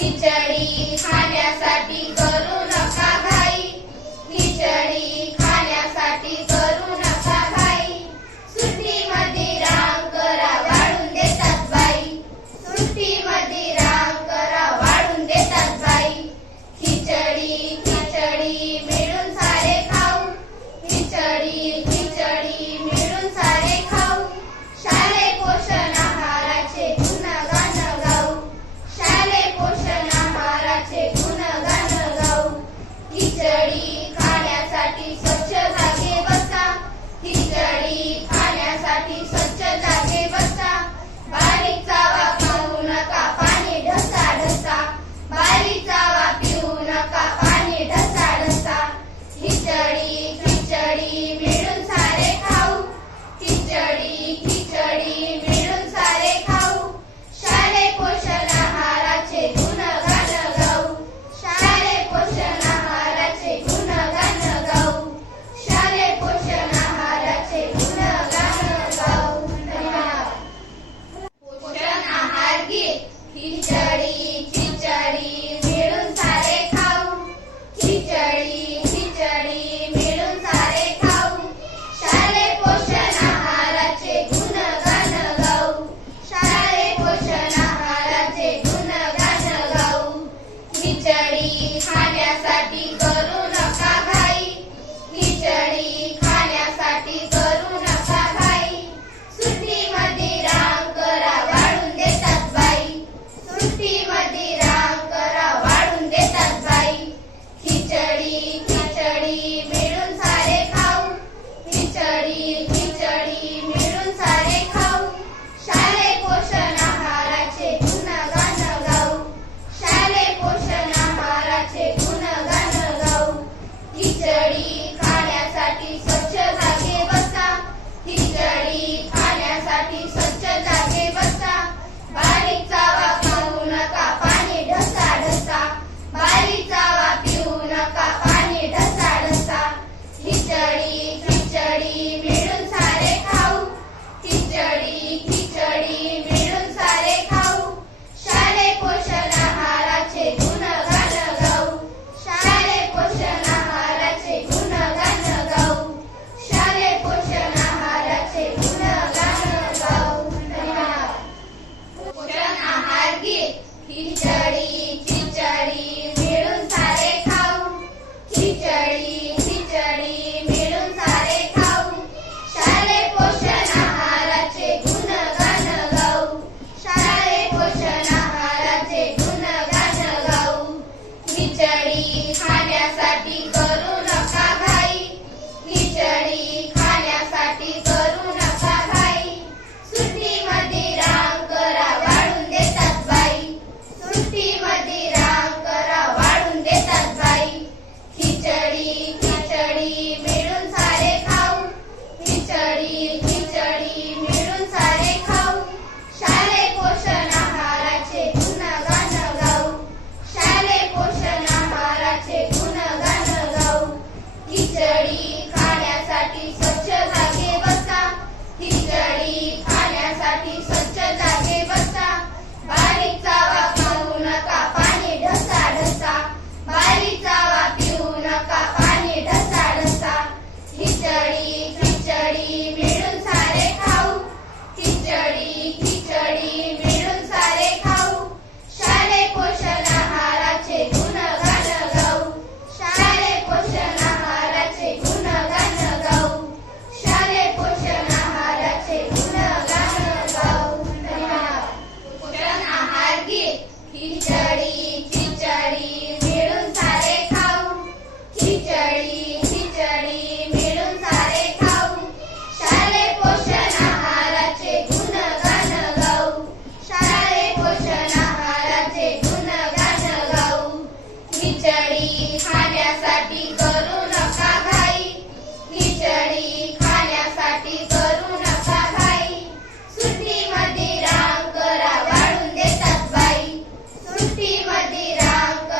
खिचडी खाण्यासाठी करू नका घाई सुट्टीमध्ये राम करा वाढून देतात बाई. सुट्टीमध्ये राम करा वाढून देतात बाई. खिचडी खिचडी Friday, ocean.